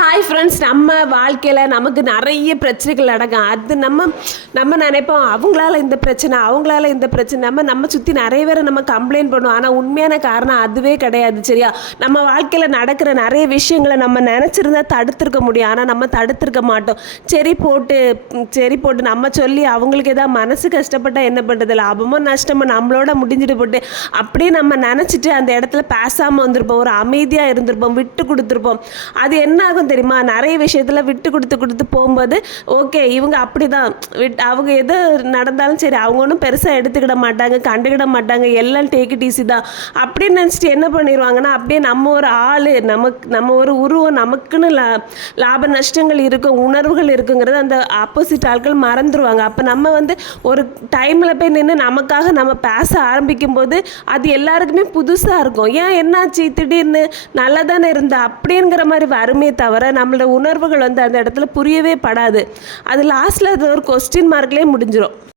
Hi friends நம்ம வாழ்க்கையில் நமக்கு நிறைய பிரச்சனைகள் நடக்கும். அது நம்ம நம்ம நினைப்போம் அவங்களால இந்த பிரச்சனை அவங்களால இந்த பிரச்சனை. நம்ம நம்ம சுற்றி நிறைய பேரை நம்ம கம்ப்ளைண்ட் பண்ணுவோம். ஆனால் உண்மையான காரணம் அதுவே கிடையாது சரியா? நம்ம வாழ்க்கையில் நடக்கிற நிறைய விஷயங்களை நம்ம நினச்சிருந்தா தடுத்திருக்க முடியும். ஆனால் நம்ம தடுத்திருக்க மாட்டோம். சரி போட்டு சரி போட்டு நம்ம சொல்லி அவங்களுக்கு ஏதாவது மனசு கஷ்டப்பட்டால் என்ன பண்ணுறது லாபமோ நஷ்டமோ நம்மளோட முடிஞ்சிட்டு போட்டு அப்படியே நம்ம நினச்சிட்டு அந்த இடத்துல பேசாமல் வந்திருப்போம். ஒரு அமைதியாக இருந்திருப்போம் விட்டு கொடுத்துருப்போம். அது என்ன ஆகும் தெரியுமா? நிறைய விஷயத்தில் விட்டு கொடுத்து கொடுத்து போகும்போது ஓகே இவங்க அப்படி தான் விட் அவங்க எது நடந்தாலும் சரி அவங்க ஒன்றும் பெருசாக எடுத்துக்கிட மாட்டாங்க கண்டுக்கிட மாட்டாங்க எல்லாம் டேக் இட் ஈஸி தான். அப்படின்னு நினச்சிட்டு என்ன பண்ணிடுவாங்கன்னா அப்படியே நம்ம ஒரு ஆள் நமக்கு நம்ம ஒரு உருவம் நமக்குன்னு லா லாப நஷ்டங்கள் இருக்கும் உணர்வுகள் இருக்குங்கிறது அந்த ஆப்போசிட் ஆட்கள் மறந்துடுவாங்க அப்போ நம்ம வந்து ஒரு டைமில் போய் நின்று நமக்காக நம்ம பேச ஆரம்பிக்கும் போது அது எல்லாருக்குமே புதுசாக இருக்கும். ஏன் என்னாச்சு? திடீர்னு நல்லா தானே இருந்தா? அப்படிங்கிற மாதிரி வருமே தவிர நம்மளோட உணர்வுகள் வந்து அந்த இடத்துல புரியவே படாது. அது லாஸ்ட்டில் அது ஒரு கொஸ்டின் மார்க்லேயே முடிஞ்சிடும்